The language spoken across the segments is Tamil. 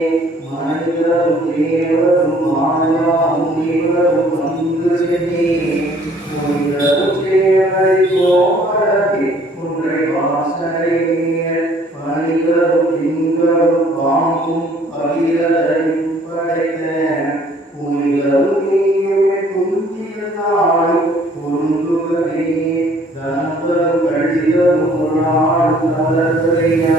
மனிதரும் தேவரும் மாயாவும் இவரும் அங்கு சென்னி முனிவரும் தேவரை போகரதி உன்றை வாசனையேர் மனிதரும் திங்களும் பாம்பும் பகிரரை படைத்த முனிவரும் நீயுமே குந்தியதாலும் பொருந்துவதே தனவரும் கடிதமும் நாடும் அதற்குறையா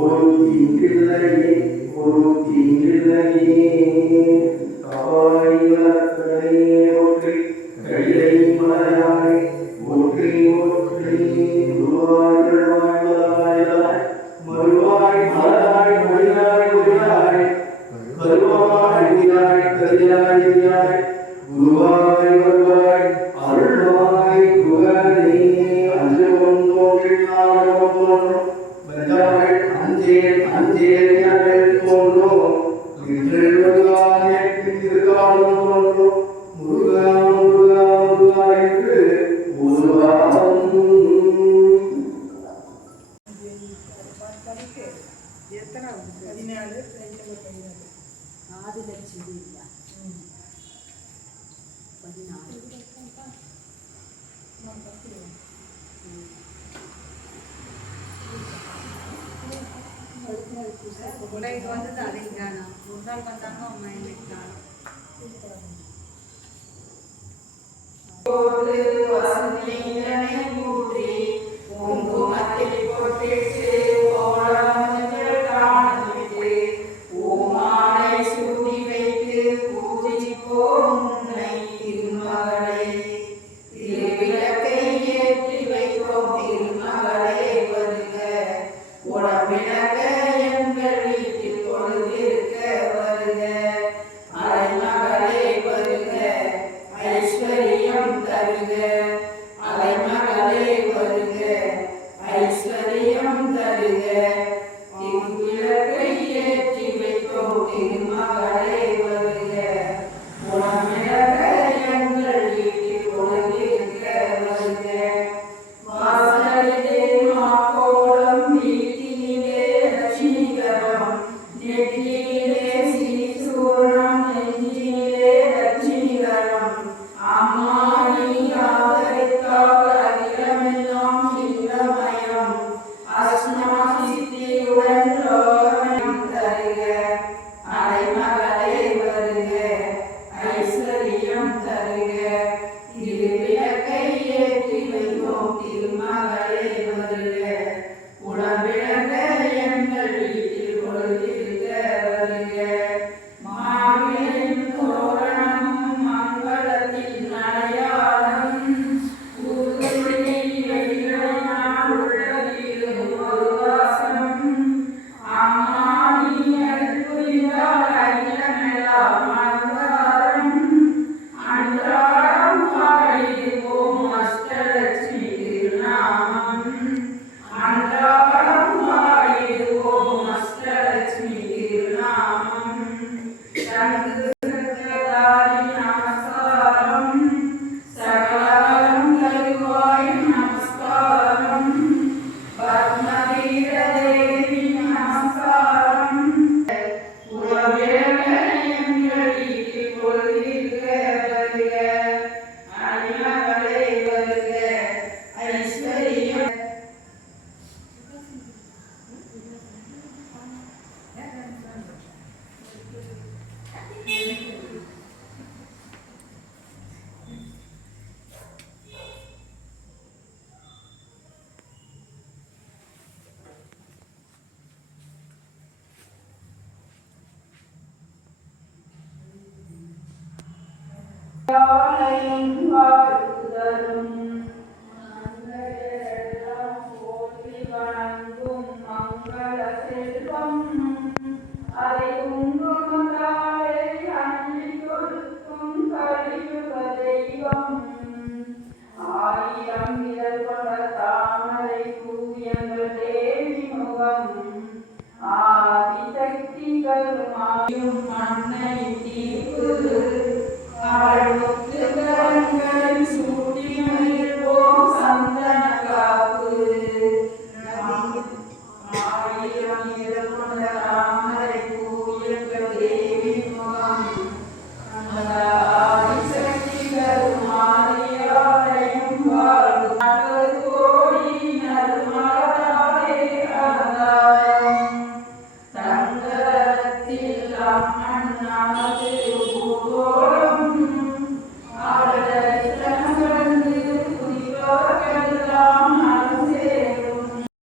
ஒரு தீங்கில்லையே ஒரு தீங்கில்லையே ചെയ്യുന്നത് ആദ്യ ലക്ഷ്യമില്ല പതിനാല് உடைக்கு வந்தது அதை காணும் ஒரு நாள் வந்தாங்க grande. Yeah, I'm Brahmana Devo